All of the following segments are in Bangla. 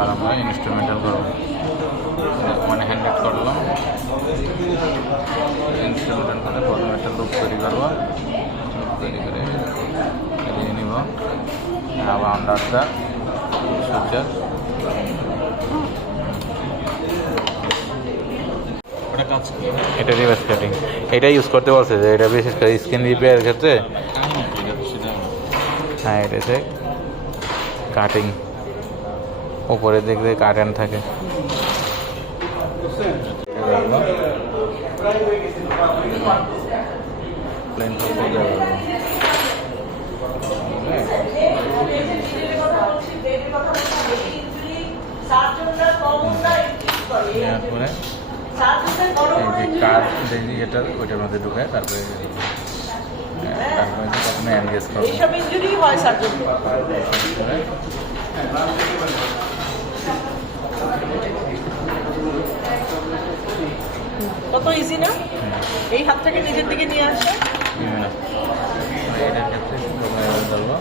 আবার আমরা ইনস্ট্রুমেন্টাল করব। মানে হ্যান্ডেড করলাম, ইনস্ট্রুমেন্টাল করে প্রথমে একটা লুপ তৈরি করবো, লুপ তৈরি করে এদিকে নিব, আবার আন্ডার দ্য সুইচার এটা রিভার্স কাটিং, এটা ইউজ করতে বলছে যে এটা বিশেষ করে স্কিন রিপেয়ারের ক্ষেত্রে। হ্যাঁ, এটা হচ্ছে কাটিং, উপরের দিক দিয়ে কাটেন থাকে। তারপরে কার যেটা ওইটার মধ্যে ঢুকায়, তারপরে প্রথমে এনগেজ করবো। কত ইজি না, এই হাতটাকে নিজের দিকে নিয়ে আসে। এটার ক্ষেত্রে ধরবো,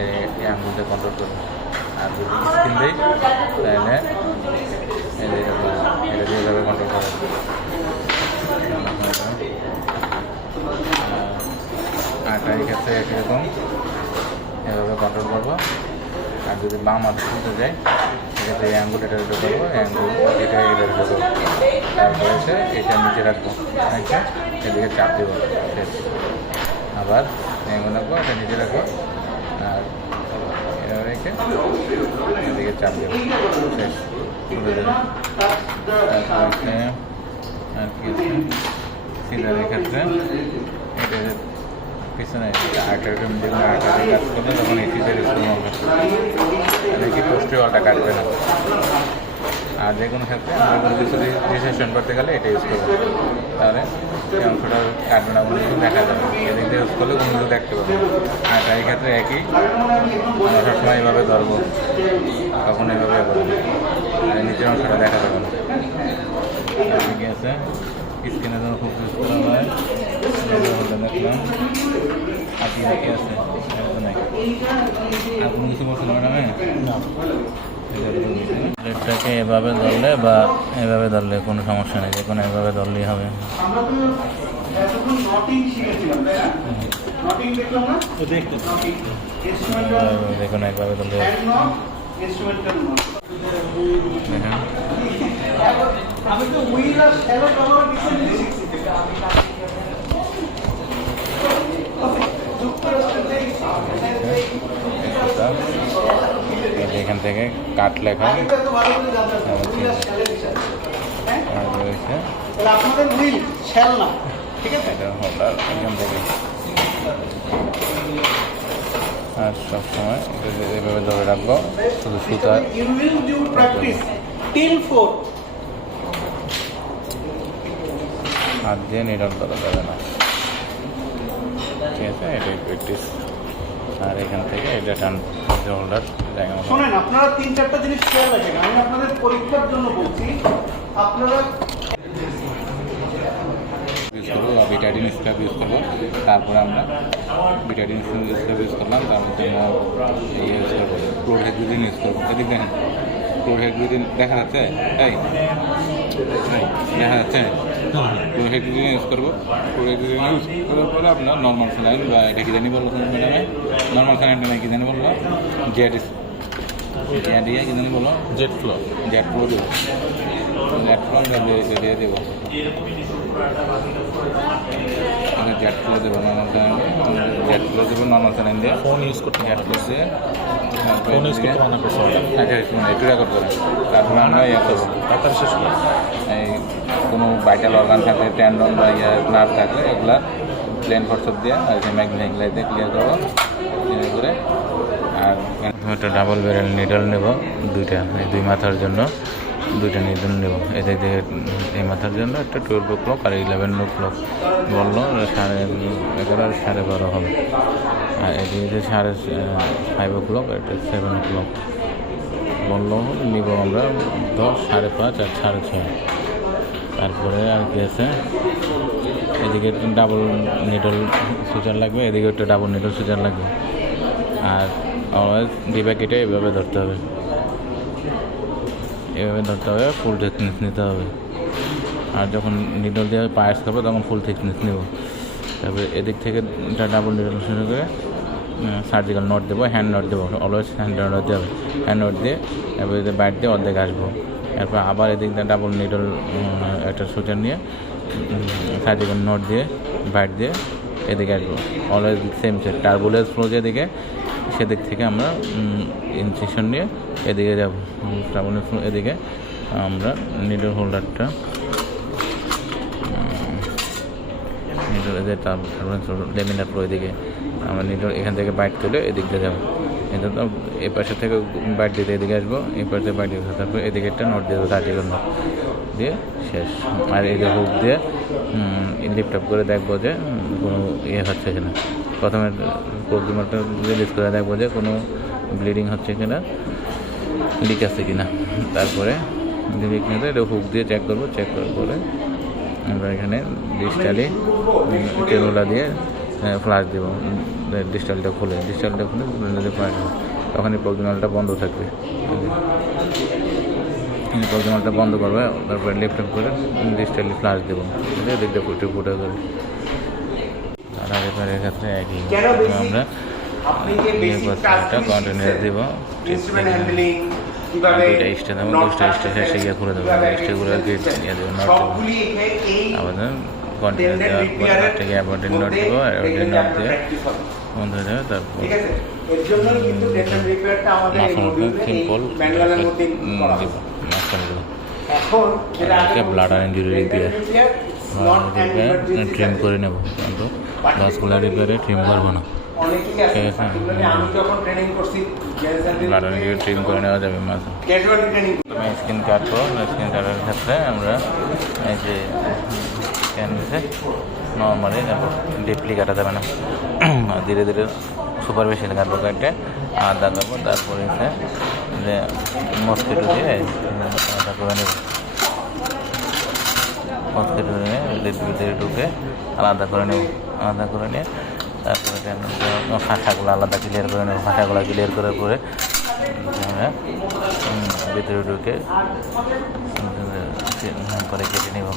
এই আঙুলটা কন্ট্রোল করবো, আর যদি স্কিন দিই তাহলে এটা দিয়ে এভাবে কন্ট্রোল করবো। আরটা এই ক্ষেত্রে একরকম এভাবে কন্ট্রোল করবো। আর যদি বাম হাত খুলতে যাই সেক্ষেত্রে এই আঙ্গুল এটা রেডি করবো, এই আঙ্গুল এটা রেডি করবো, তারপরে এসে এটা নিচে রাখবো, আচ্ছা এদিকে চাপ দেবো, শেষ। আবার এমন রাখবো, এটা নিচে রাখবো, আর এভাবে রেখে এদিকে চাপ দেবো, শেষ। খুলে দেবো। তারপরে আর কি আছে সিজারের ক্ষেত্রে এটা পিছনে আর্টার যেগুলো আর্টারে কাজ করবে তখন এই সিজার ইউজ করবো আমরা, দেখি পোস্টে ওয়ালটা কাটবে না। আর যে কোনো ক্ষেত্রে আমরা কোনো কিছু রিসেপশন করতে গেলে এটা ইউজ করবো, তাহলে এই অংশটা কাটবে না, কোনো কিছু দেখা যাবে। এদিক দিয়ে ইউজ করলে কোনো কিছু দেখতে পাবো। আর এই ক্ষেত্রে একই, আমরা সবসময় এইভাবে ধরবো, তখন এইভাবে করবো, আর নিচের অংশটা দেখা যাবে না। ঠিক আছে, স্কিনের জন্য খুব ইউজ করা হয়। দেখলাম আর কি বাকি আছে, আর কোনো কিছু বলছিল ম্যাডামে না। প্লেটটাকে এভাবে ধরলে বা এভাবে ধরলে কোনো সমস্যা নেই, যে কোনো এভাবে ধরলেই হবে। দেখুন একভাবে ধরলে দেখেন। এখান থেকে কাট লেখা রয়েছে, এটা হোল্ডার এখান থেকে। আর সবসময় এভাবে ধরে রাখবো, শুধু সুতা হাত দিয়ে নিরল করা যাবে না। ঠিক আছে, এটাই প্র্যাকটিস। আর এখান থেকে এটা টান হোল্ডার জায়গা মতো। শোনেন, আপনারা 3-4টা জিনিস খেয়াল রাখেন, আমি আপনাদের পরীক্ষার জন্য বলছি। আপনারা ইউজ করবো বা বিটাডিন স্ক্রাব ইউজ করবো, তারপরে আমরা বিটাডিন স্ক্রাব ইউজ করলাম, তার মধ্যে আমরা ইয়ে ইউজ করবো, ক্লোরহেক্সিডিন ইউজ করবো। এদিক দেখেন, ক্লোরহেক্সিডিন দেখা যাচ্ছে, তাই দেখা যাচ্ছে। ক্লোরহেক্সিডিন ইউজ করবো, ক্লোরহেক্সিডিন ইউজ করার পরে আপনার নর্মাল স্যালাইন বা এটা কি জানি বললো ম্যাডামে, নর্মাল স্যালাইনটা নাকি জানি বললো জেড দিয়ে কি জানি বললো জেড ফ্লো দেবো, জেড ফ্লো দিয়ে দেবো, জেড ফ্লো দেবো, নর্মাল স্যালাইন জেড ফ্লো দেবো, নর্মাল স্যালাইন দিয়ে ফোন ইউজ করতে জেড ফ্লো দিয়ে ফোন ইউজ করতে অনেক বেশি হয়। আচ্ছা, একটু রেকর্ড করে তারপরে আমরা ইয়ে করবো, তারপরে শেষ করি। এই কোনো ভাইটাল অর্গান থাকলে, ট্যান্ডন বা ইয়ে নার্ভ থাকলে এগুলা প্লেন ফোর্সপ দিয়ে আর ম্যাগনেটিক দিয়ে ক্লিয়ার করবো, ক্লিয়ার করে। আর একটা ডাবল ব্যারেল নিডল নেব, দুইটা, এই দুই মাথার জন্য দুইটা নিডল নেব। এদের দিয়ে এই মাথার জন্য একটা 12 o'clock আর 11 o'clock বললো, 11:30 আর 12:30 হবে। আর এদিকে 5 o'clock, এটা 7 o'clock বললো নিব আমরা, 10, 5:30 আর 6:30। তারপরে আর কি আছে, এদিকে ডাবল নিডল সুইচার লাগবে, এদিকে একটা ডাবল নিডল সুইচার লাগবে। আর অলওয়েজ ডিব্যাকিটা এভাবে ধরতে হবে। এভাবে ধরতে হবে, ফুল থিকনেস নিতে হবে। আর যখন নিডল দিয়ে পায়েস খাবো তখন ফুল থিকনেস নেব। তারপরে এদিক থেকে ডাবল নিডল শুরু করে সার্জিক্যাল নোট দেবো, হ্যান্ড নোট দেবো, অলওয়েজ হ্যান্ড নোট দিতে হবে। হ্যান্ড নোট দিয়ে এবার বাইট দিয়ে অর্ধেক আসবো। এরপর আবার এদিক দিয়ে ডাবল নিডল একটা সুচার নিয়ে সার্জিক্যাল নোট দিয়ে বাইট দিয়ে এদিকে আসবো। Always same set turbulence flow যেদিকে সেদিক থেকে আমরা ইনসেকশন নিয়ে এদিকে যাবো। টার্বুলেন্স ফ্লো এদিকে আমরা নিডল হোল্ডারটা নিডল এদের টার্বুলেন্স লেমিনার ফ্লো এদিকে আমরা নিডল এখান থেকে বাইট তুলে এদিক দিয়ে যাবো। এটা তো এই পাশে থেকে বাইট দিতে এদিকে আসবো, এই পাশে বাইট দিতে, তারপর এদিকে একটা নোট দিয়ে দেবো সার্জিক্যাল নোট দিয়ে শেষ। আর এই যে হুক দিয়ে লিফট আপ করে দেখবো যে কোনো ইয়ে হচ্ছে কিনা। প্রথমে প্রোগ্রামটা রিলিজ করে দেখবো যে কোনো ব্লিডিং হচ্ছে কিনা, লিক আছে কিনা। তারপরে লিক নিতে এটা হুক দিয়ে চেক করবো, চেক করার পরে আমরা এখানে ডিজিটালি টেনোলা দিয়ে ফ্লাশ দেবো। ডিজিটালটা খুলে ফ্লাশ দেবো, তখন এই প্রোগ্রামটা বন্ধ থাকবে। প্রোগ্রামটা বন্ধ করবে, তারপরে লেফট আপ করে ডিজিটালি ফ্লাশ দেবো, দিকটা ফুটে ফুটে করে। আর রেপারের ক্ষেত্রে একই আমরা কন্টিনিউ দেবো। দুইটা স্টে দেবো, দুটা স্টে শেষে গিয়ে খুলে দেবো, স্টেগুলো ইয়ে দেবো, নট দেবো। আবার কন্টিনিউ দেওয়ার পর থেকে অ্যাবর্ডিন নোট দেবো, অ্যাবর্ডিন নোট দিয়ে বন্ধ হয়ে যাবে। তারপর সিম্পল দেবো মাঝখানে ব্লাডার ইঞ্জুরি রিপেয়ার ট্রিম করে নেবো, কিন্তু গাছগুলো রিপেয়ারে ট্রিম করবো না, ঠিক আছে? ব্লাডার ইঞ্জুরি ট্রিম করে নেওয়া যাবে মাঝে। তুমি স্কিন কাটবো, স্কিন কাটার ক্ষেত্রে আমরা এই যে ক্যানভিসে নর্মালি যাবো, ডিপলি কাটা যাবে না, ধীরে ধীরে সুপার বেশি কাটবো, কেটে আদা দেবো। তারপরে যে মস্কিটো দিয়ে আদা করে নেব, মস্কিটো নিয়ে ভিতরে ঢুকে আলাদা করে নেব, আলাদা করে নিয়ে তারপরে ফাঁসাগুলো আলাদা ক্লিয়ার করে নেব। ফাঁসাগুলো ক্লিয়ার করার পরে আমরা ভিতরে ঢুকে করে কেটে নেব।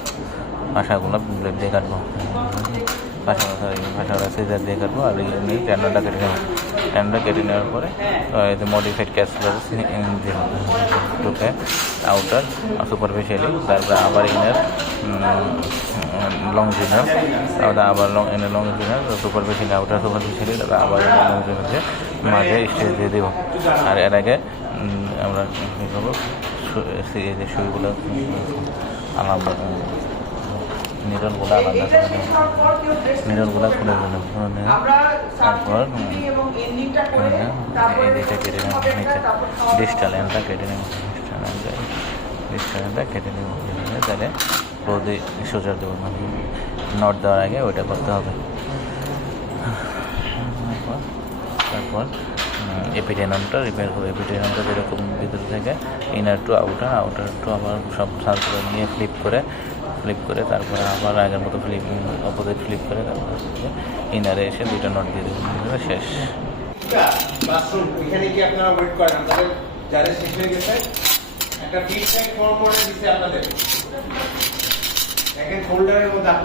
ফাঁসাগুলো ব্লেড দিয়ে কাটবো, ফাঁসাগুলো সিজার দিয়ে কাটবো। আর ট্যান্ডনটা কেটে নেব। ট্যান্ডনটা কেটে নেওয়ার পরে মডিফাইড ক্যাসলার ঢুকে আউটার সুপারফিশিয়ালি, তারপরে আবার ইনার লং জিনার, আবার ইনার লং জিনার সুপারফিশিয়ালি, আউটার সুপারফিশিয়ালি, তারপরে আবার লং জিনার মাঝে স্টেজ দিয়ে দেবো। আর এর আগে আমরা কী করবো, এই যে সুইগুলো আলাদা, নিডলগুলো আলাদা করে নেব, নিডলগুলো খুলে দেবো। তারপর এদিকটা কেটে নেব, নিচে ডিস্টাল এন্ডটা কেটে নেব, ডিস্টাল এন্ডটা কেটে নেব। তাহলে রোদে সোজা দেবো, নট দেওয়ার আগে ওইটা করতে হবে। তারপর এপিটেনমটা রিপেয়ার করবো। এপিটেনমটা যেরকম ভিতর থেকে inner to outer, outer to আবার সব সার্কুলার নিয়ে ফ্লিপ করে তারপরে আবার আগের মতো অপোজিট ফ্লিপ করে তারপরে ইনারে এসে দুইটা নট দিয়ে দেবো, শেষ। এখানে কি আপনারা ওয়েট করেন? আপনাদের যারা শেষ হয়ে গেছে একটা ফিডব্যাক ফর্ম করে দিচ্ছে আপনাদের, দেখেন ফোল্ডারের মধ্যে